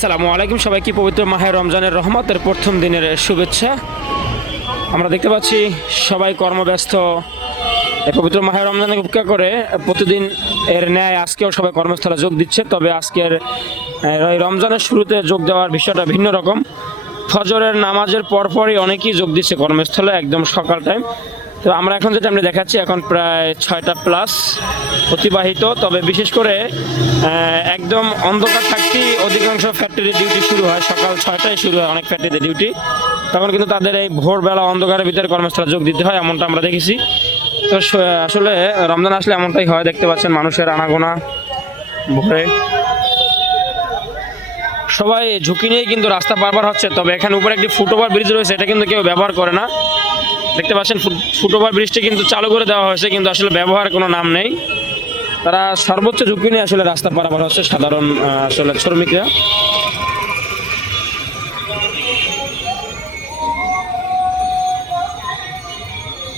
আসসালামু আলাইকুম, সবাইকে পবিত্র মাহে রমজানের রহমতের প্রথম দিনের শুভেচ্ছা। আমরা দেখতে পাচ্ছি সবাই কর্মব্যস্ত। এই পবিত্র মাহে রমজানে উপেক্ষা করে প্রতিদিন এর ন্যায় আজকেও সবাই কর্মস্থলে যোগ দিচ্ছে। তবে আজকের এই রমজানের শুরুতে যোগ দেওয়ার বিষয়টা ভিন্ন রকম। ফজরের নামাজের পরপরই অনেকেই যোগ দিচ্ছে কর্মস্থলে, একদম সকাল টাইম। তো আমরা এখন যেটা আমরা দেখাচ্ছি, এখন প্রায় 6টা প্লাস অতিবাহিত। তবে বিশেষ করে একদম অন্ধকার থাকতেই অধিকাংশ ফ্যাক্টরির ডিউটি শুরু হয়, সকাল 6টায় শুরু হয় অনেক ফ্যাক্টরিতে ডিউটি। তখন কিন্তু তাদের এই ভোরবেলা অন্ধকারের ভিতরে কর্মস্থলে যোগ দিতে হয়, এমনটা আমরা দেখেছি। তো আসলে রমজান আসলে এমনটাই হয়, দেখতে পাচ্ছেন মানুষের আনাগোনা ভোরে। সবাই ঝুঁকি নিয়ে কিন্তু রাস্তা পারাপার হচ্ছে। তবে এখানে উপরে একটি ফুটওভার ব্রিজ রয়েছে, এটা কিন্তু কেউ ব্যবহার করে না। দেখতে পাচ্ছেন ফুটওভার ব্রিজটি কিন্তু চালু করে দেওয়া হয়েছে, কিন্তু আসলে ব্যবহারের কোনো নাম নেই। তারা সর্বোচ্চ ঝুঁকি নিয়ে আসলে রাস্তা পারাপার হচ্ছে সাধারণ আসলে শ্রমিকরা।